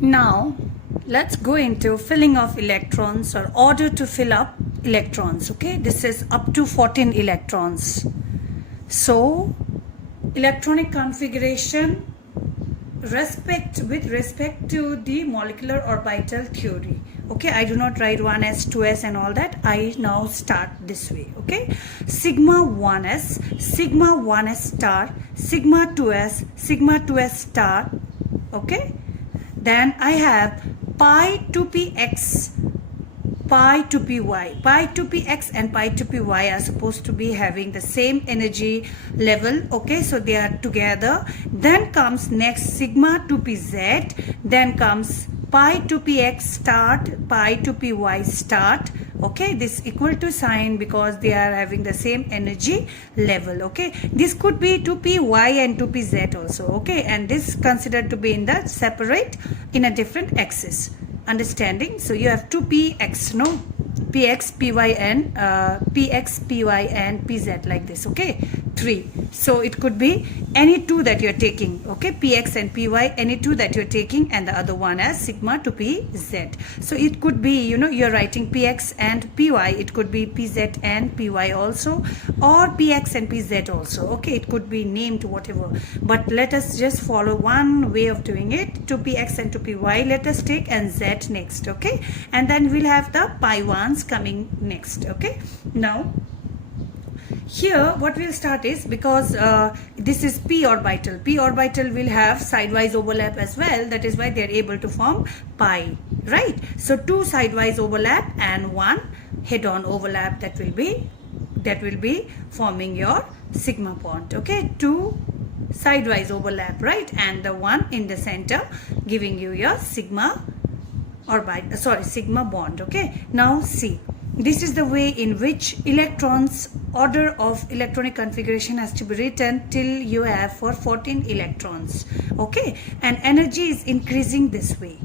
Now, let's go into filling of electrons or order to fill up electrons. Okay, this is up to 14 electrons. So, electronic configuration with respect to the molecular orbital theory. Okay, I do not write 1s, 2s and all that. I now start this way. Okay, sigma 1s, sigma 1s star, sigma 2s, sigma 2s star. Okay, then I have pi 2px, pi 2py. Pi 2px and pi 2py are supposed to be having the same energy level. Okay, so they are together. Then comes next sigma 2pz. Then comes pi 2px start, pi 2py start. Okay, this equal to sign because they are having the same energy level. Okay, this could be 2py and 2pz also. Okay, and this considered to be in the separate in a different axis. Understanding? So you have 2px, no, px, py and px, py and pz like this. Okay, 3. So it could be any two that you're taking. Okay, px and py, any two that you're taking, and the other one as sigma to pz. So it could be, you know, you're writing px and py, it could be pz and py also, or px and pz also. Okay, it could be named whatever, but let us just follow one way of doing it. 2px and 2py let us take, and z next. Okay, and then we'll have the pi ones coming next. Okay, now here what we'll start is, because this is p orbital will have sidewise overlap as well. That is why they're able to form pi, right? So 2 sidewise overlap and 1 head-on overlap, that will be forming your sigma bond. Okay, 2 sidewise overlap, right, and the 1 in the center giving you your sigma sigma bond. Okay, now see, this is the way in which electrons order of electronic configuration has to be written till you have for 14 electrons. Okay, and energy is increasing this way.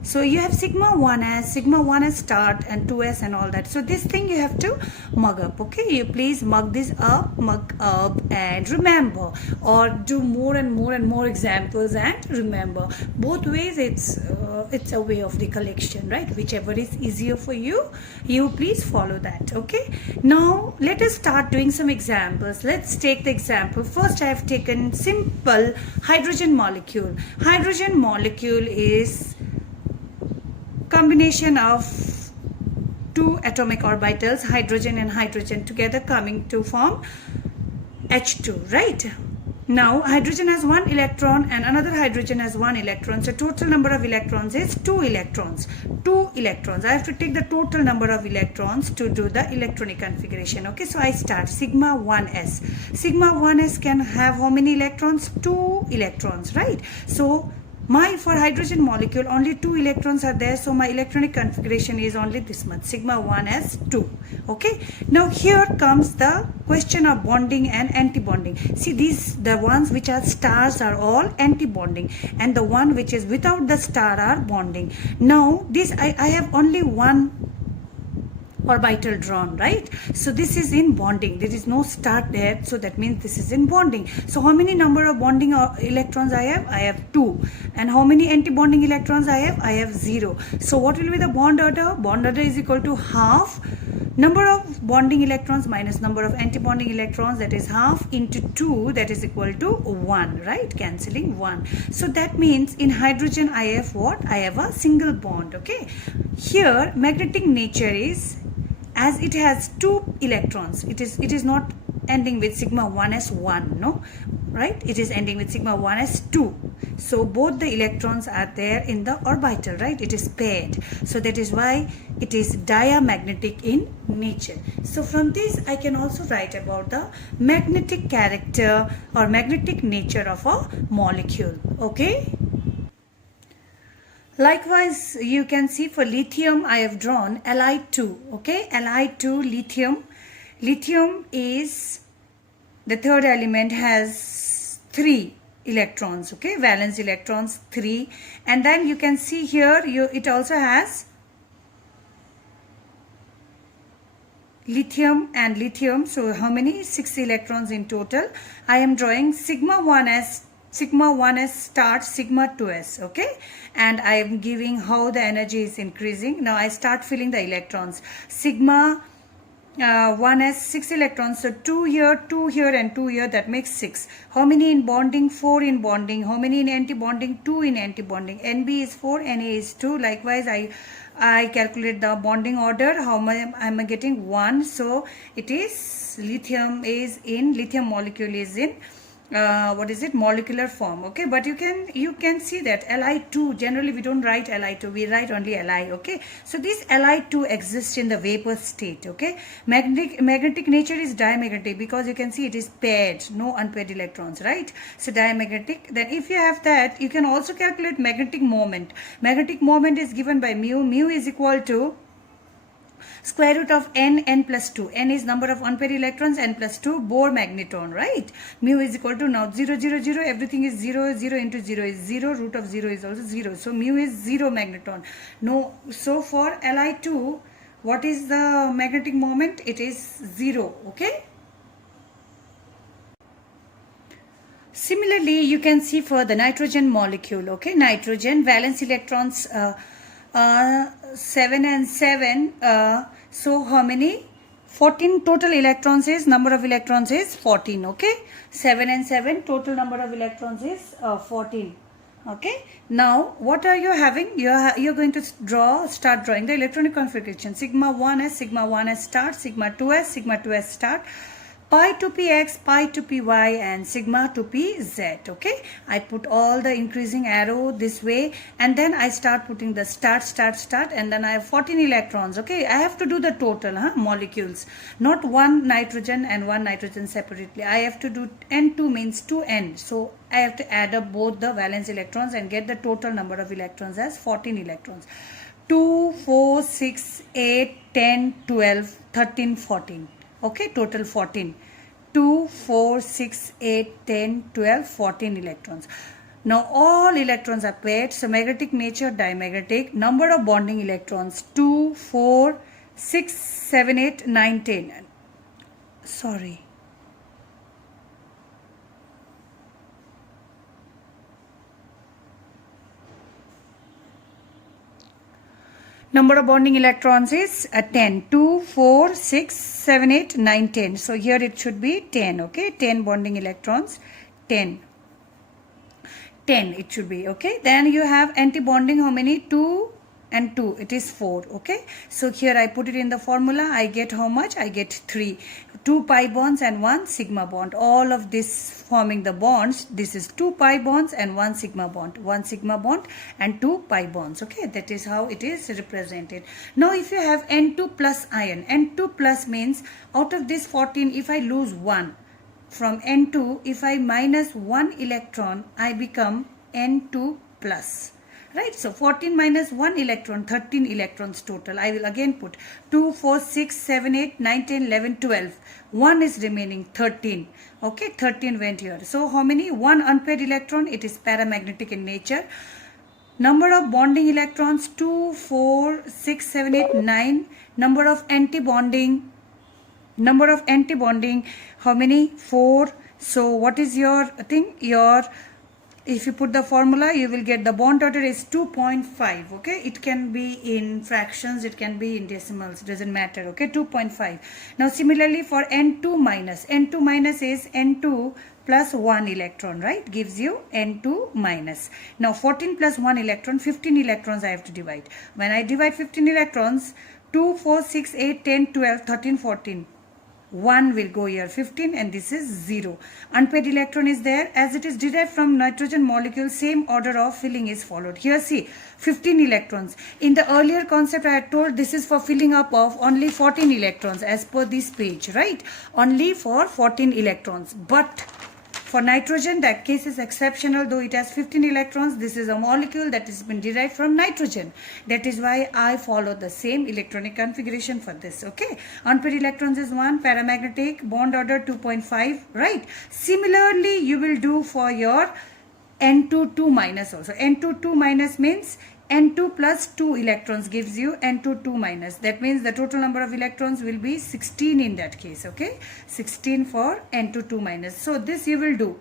So you have sigma 1s start and 2s and all that. So this thing you have to mug up. Okay, you please mug up and remember, or do more and more examples and remember. Both ways it's a way of recollection, right? Whichever is easier for you, you please follow that. Okay, now let us start doing some examples. Let's take the example. First I have taken simple hydrogen molecule. Hydrogen molecule is combination of 2 atomic orbitals, hydrogen and hydrogen together, coming to form H2, right? Now hydrogen has 1 electron and another hydrogen has 1 electron. So total number of electrons is 2 electrons. 2 electrons. I have to take the total number of electrons to do the electronic configuration. Okay, so I start sigma 1s. Sigma 1s can have how many electrons? 2 electrons, right? So for hydrogen molecule only 2 electrons are there, so my electronic configuration is only this much, sigma 1s2. Okay, now here comes the question of bonding and anti-bonding. See, the ones which are stars are all anti-bonding, and the one which is without the star are bonding. Now this I have only one orbital drawn, right? So this is in bonding. There is no star there, so that means this is in bonding. So how many number of bonding electrons I have? I have 2. And how many anti-bonding electrons I have? I have 0. So what will be the bond order? Bond order is equal to half number of bonding electrons minus number of anti-bonding electrons, that is half into 2, that is equal to 1, right? Cancelling 1. So that means in hydrogen I have what? I have a single bond. Okay, here magnetic nature is, as it has 2 electrons, it is not ending with sigma 1s1, no, right? It is ending with sigma 1s2. So both the electrons are there in the orbital, right? It is paired. So that is why it is diamagnetic in nature. So from this I can also write about the magnetic character or magnetic nature of a molecule. Okay. Likewise, you can see for lithium I have drawn Li2. Okay, Li2 lithium. Lithium is the third element, has 3 electrons. Okay, valence electrons 3, and then you can see here it also has lithium and lithium. So how many? 6 electrons in total. I am drawing sigma 1s sigma 1s start, sigma 2s, okay, and I am giving how the energy is increasing. Now I start filling the electrons. Sigma 1 has 6 electrons, so 2 here, 2 here and 2 here, that makes 6. How many in bonding? 4 in bonding. How many in anti-bonding? 2 in anti-bonding. Nb is 4, Na is 2. Likewise, I calculate the bonding order. How much am I getting? 1. So it is lithium molecule is in what is it, molecular form, okay. But you can see that Li2, generally we don't write Li2, we write only Li, okay. So this Li2 exists in the vapor state, okay. Magnetic nature is diamagnetic because you can see it is paired, no unpaired electrons, right. So diamagnetic. Then if you have that, you can also calculate magnetic moment. Magnetic moment is given by mu is equal to square root of n plus 2. N is number of unpaired electrons, n plus 2, Bohr magneton, right. Mu is equal to, now 0, 0, 0, everything is 0, 0 into 0 is 0, root of 0 is also 0. So mu is 0 magneton. No, so for Li2, what is the magnetic moment? It is 0, okay. Similarly, you can see for the nitrogen molecule, okay, nitrogen valence electrons 7 and 7, so how many? 14 total electrons is, number of electrons is 14, okay. 7 and 7, total number of electrons is 14, okay. Now what are you having? You're going to start drawing the electronic configuration. Sigma 1s start, sigma 2s start, pi to px, pi to py and sigma to pz, okay. I put all the increasing arrow this way and then I start putting the start and then I have 14 electrons, okay. I have to do the total molecules, not one nitrogen and one nitrogen separately. I have to do n2 means 2n, so I have to add up both the valence electrons and get the total number of electrons as 14 electrons. 2, 4, 6, 8, 10, 12, 13, 14. Okay, total 14. 2, 4, 6, 8, 10, 12, 14 electrons. Now all electrons are paired. So magnetic nature, diamagnetic. Number of bonding electrons 2, 4, 6, 7, 8, 9, 10. Sorry. Number of bonding electrons is 10. 2, 4, 6, 7, 8, 9, 10. So here it should be 10, okay. 10 bonding electrons, 10. 10 it should be, okay. Then you have anti-bonding, how many? 2 and 2, it is 4, okay. So here I put it in the formula, I get how much? I get 3. 2 pi bonds and 1 sigma bond. All of this forming the bonds. This is 2 pi bonds and 1 sigma bond. 1 sigma bond and 2 pi bonds, okay. That is how it is represented. Now if you have N2 plus ion, N2 plus means out of this 14, if I lose 1 from N2, if I minus 1 electron, I become N2 plus. Right, so 14 minus 1 electron, 13 electrons total. I will again put 2, 4, 6, 7, 8, 9, 10, 11, 12. 1 is remaining, 13. Okay, 13 went here. So how many? 1 unpaired electron, it is paramagnetic in nature. Number of bonding electrons 2, 4, 6, 7, 8, 9. Number of anti-bonding. Number of anti-bonding, how many? 4. So what is your thing? If you put the formula, you will get the bond order is 2.5, okay. It can be in fractions, it can be in decimals, doesn't matter, okay. 2.5. Now similarly for N2 minus is N2 plus 1 electron, right, gives you N2 minus. Now 14 plus 1 electron, 15 electrons I have to divide. When I divide 15 electrons, 2, 4, 6, 8, 10, 12, 13, 14. 1 will go here, 15, and this is 0. Unpaired electron is there. As it is derived from nitrogen molecule, same order of filling is followed. Here see, 15 electrons. In the earlier concept I had told this is for filling up of only 14 electrons as per this page, right? Only for 14 electrons. But for nitrogen, that case is exceptional, though it has 15 electrons. This is a molecule that has been derived from nitrogen. That is why I follow the same electronic configuration for this, okay. Unpaired electrons is 1, paramagnetic, bond order 2.5, right. Similarly, you will do for your N2 2 minus also. N2 2 minus means N2 plus 2 electrons gives you N2 2 minus. That means the total number of electrons will be 16 in that case, okay. 16 for N2 2 minus. So this you will do.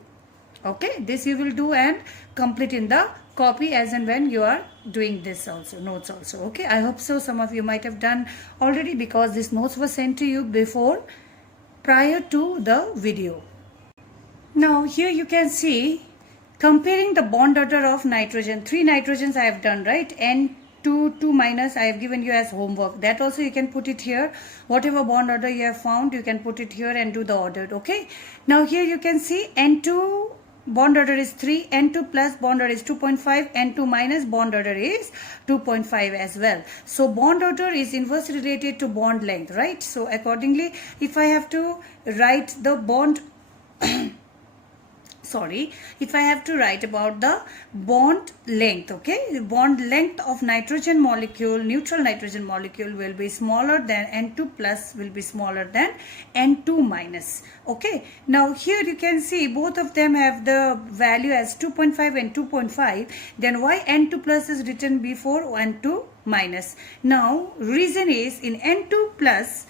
Okay, this you will do and complete in the copy as and when you are doing this also, notes also. Okay, I hope so. Some of you might have done already because these notes were sent to you before, prior to the video. Now here you can see comparing the bond order of nitrogen. 3 nitrogens I have done, right? N2 2 minus I have given you as homework. That also you can put it here. Whatever bond order you have found, you can put it here and do the order. Okay. Now here you can see N2 bond order is 3, N2 plus bond order is 2.5, N2 minus bond order is 2.5 as well. So bond order is inversely related to bond length, right? So accordingly, if I have to write the bond if I have to write about the bond length, okay, bond length of nitrogen molecule, neutral nitrogen molecule will be smaller than N2 plus will be smaller than N2 minus. Okay, now here you can see both of them have the value as 2.5 and 2.5. Then why N2 plus is written before N2 minus? Now reason is in N2 plus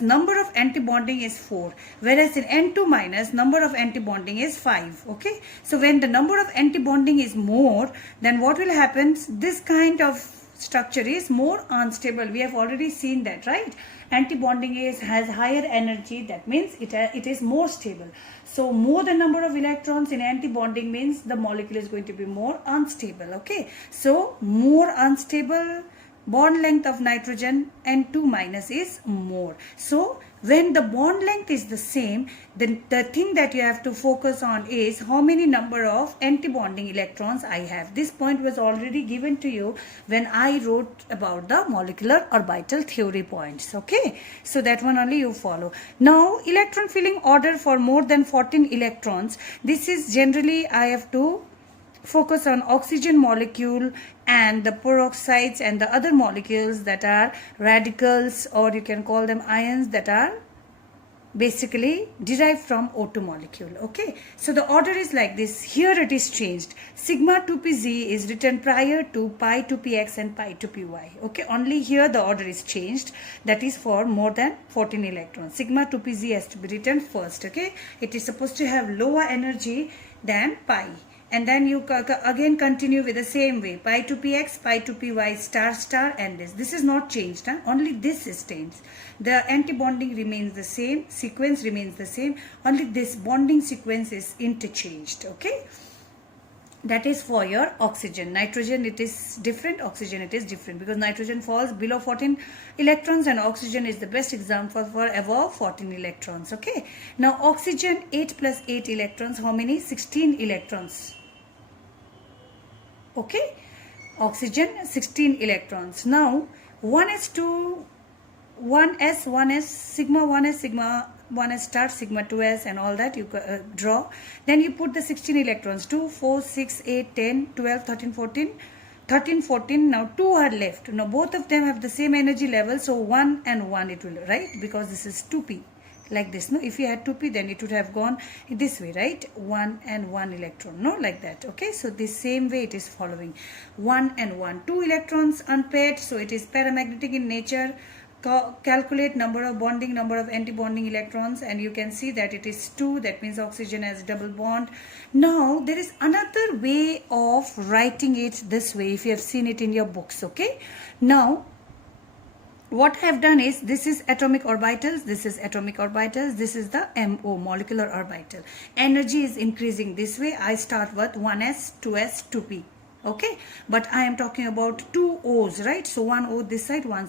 number of antibonding is 4, whereas in N2 minus number of antibonding is 5. Okay, so when the number of antibonding is more, then what will happen? This kind of structure is more unstable. We have already seen that, right? Antibonding has higher energy. That means it is more stable. So more the number of electrons in antibonding means the molecule is going to be more unstable. Okay, so more unstable bond length of nitrogen N2 minus is more. So when the bond length is the same, then the thing that you have to focus on is how many number of antibonding electrons I have. This point was already given to you when I wrote about the molecular orbital theory points. Okay, so that one only you follow. Now electron filling order for more than 14 electrons. This is generally I have to focus on oxygen molecule and the peroxides and the other molecules that are radicals, or you can call them ions, that are basically derived from O2 molecule. Okay, so the order is like this. Here it is changed. Sigma 2pz is written prior to pi 2px and pi 2py. Okay, only here the order is changed. That is for more than 14 electrons. Sigma 2pz has to be written first. Okay, it is supposed to have lower energy than pi. And then you again continue with the same way. Pi 2px, pi 2py, star star, and this. This is not changed. Huh? Only this is changed. The antibonding remains the same. Sequence remains the same. Only this bonding sequence is interchanged. Okay. That is for your oxygen. Nitrogen it is different. Oxygen it is different, because nitrogen falls below 14 electrons and oxygen is the best example for above 14 electrons. Okay. Now oxygen 8 plus 8 electrons. How many? 16 electrons. Okay, oxygen 16 electrons. Now 1s2, 1s, sigma 1s, sigma 1s star, sigma 2s, and all that you draw. Then you put the 16 electrons, 2, 4, 6, 8, 10, 12, 13, 14. 13, 14, now 2 are left. Now both of them have the same energy level, so 1 and 1 it will, right? Because this is 2p. Like this, no? If you had 2p, then it would have gone this way, right? 1 and 1 electron, no? Like that, okay? So this same way it is following. 1 and 1. 2 electrons unpaired, so it is paramagnetic in nature. Calculate number of bonding, number of antibonding electrons, and you can see that it is 2. That means oxygen has double bond. Now, there is another way of writing it this way, if you have seen it in your books, okay? Now, what I have done is, this is atomic orbitals, this is atomic orbitals, this is the MO, molecular orbital. Energy is increasing this way. I start with 1s, 2s, 2p. Okay, but I am talking about 2 O's, right? So 1 O this side, 1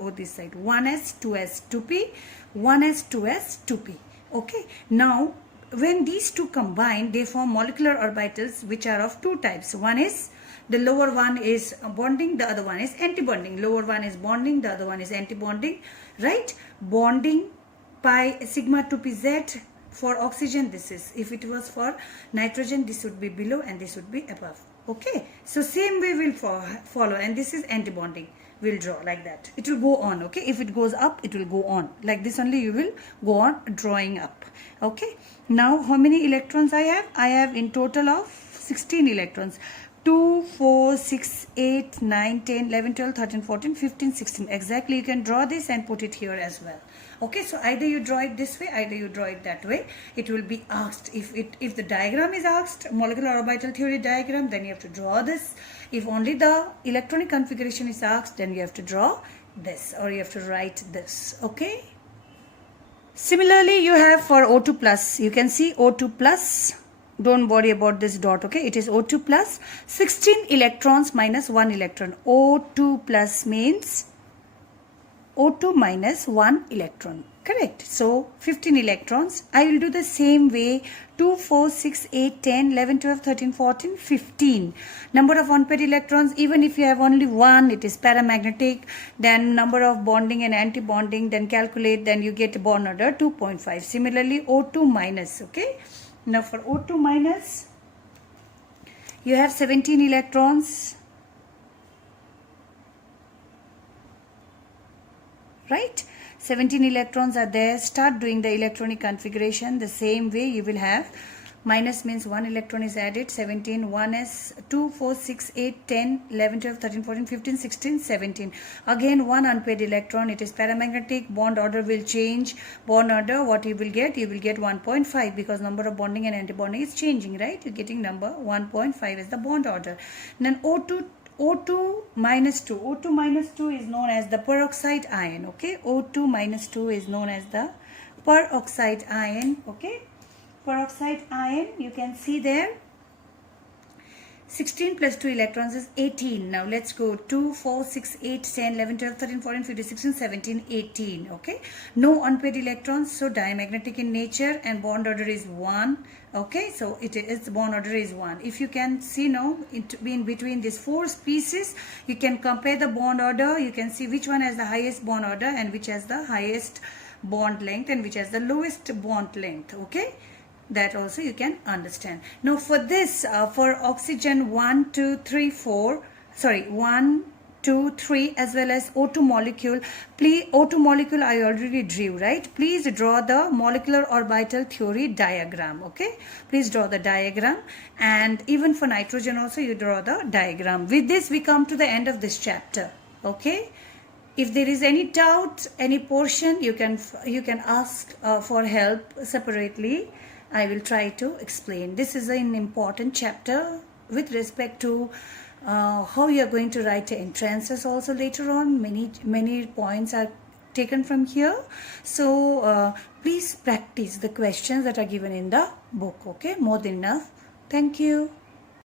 O this side. 1s, 2s, 2p, 1s, 2s, 2p. Okay, now when these two combine, they form molecular orbitals which are of 2 types. One is, the lower one is bonding, the other one is antibonding. Lower one is bonding, the other one is antibonding, right? Bonding pi sigma 2pz for oxygen, this is. If it was for nitrogen, this would be below and this would be above. Okay, so same way will follow, and this is antibonding. We'll draw like that. It will go on, okay? If it goes up, it will go on. Like this only you will go on drawing up. Okay, now how many electrons I have? I have in total of 16 electrons. 2, 4, 6, 8, 9, 10, 11, 12, 13, 14, 15, 16. Exactly, you can draw this and put it here as well. Okay, so either you draw it this way, either you draw it that way. It will be asked. If the diagram is asked, molecular orbital theory diagram, then you have to draw this. If only the electronic configuration is asked, then you have to draw this, or you have to write this. Okay. Similarly, you have for O2 plus, you can see O2 plus. Don't worry about this dot, okay? It is O2 plus 16 electrons minus 1 electron. O2 plus means O2 minus 1 electron. Correct. So 15 electrons. I will do the same way. 2, 4, 6, 8, 10, 11, 12, 13, 14, 15. Number of unpaired electrons, even if you have only one, it is paramagnetic. Then number of bonding and anti-bonding, then calculate, then you get bond order 2.5. Similarly, O2 minus, okay? Now for O2 minus, you have 17 electrons. Right? 17 electrons are there. Start doing the electronic configuration the same way. You will have minus means 1 electron is added. 17, 1 is 2, 4, 6, 8, 10, 11, 12, 13, 14, 15, 16, 17. Again 1 unpaired electron. It is paramagnetic. Bond order will change. Bond order, what you will get? You will get 1.5 because number of bonding and antibonding is changing, right? You're getting number 1.5 is the bond order. Then O2 minus 2. O2 minus 2 is known as the peroxide ion. Okay. O2 minus 2 is known as the peroxide ion. Okay. Peroxide ion, you can see there. 16 plus 2 electrons is 18. Now let's go 2, 4, 6, 8, 10, 11, 12, 13, 14, 15, 16, 17, 18. Okay. No unpaired electrons. So diamagnetic in nature and bond order is 1. Okay. So its bond order is 1. If you can see now in between these 4 species, you can compare the bond order. You can see which one has the highest bond order and which has the highest bond length and which has the lowest bond length. Okay. That also you can understand. Now for this, for oxygen 1, 2, 3, 4, sorry, 1, 2, 3 as well as O2 molecule. Please, O2 molecule I already drew, right? Please draw the molecular orbital theory diagram, okay? Please draw the diagram, and even for nitrogen also you draw the diagram. With this we come to the end of this chapter, okay? If there is any doubt, any portion, you can ask for help separately. I will try to explain. This is an important chapter with respect to how you are going to write entrances also later on. Many points are taken from here. So please practice the questions that are given in the book. Okay, more than enough. Thank you.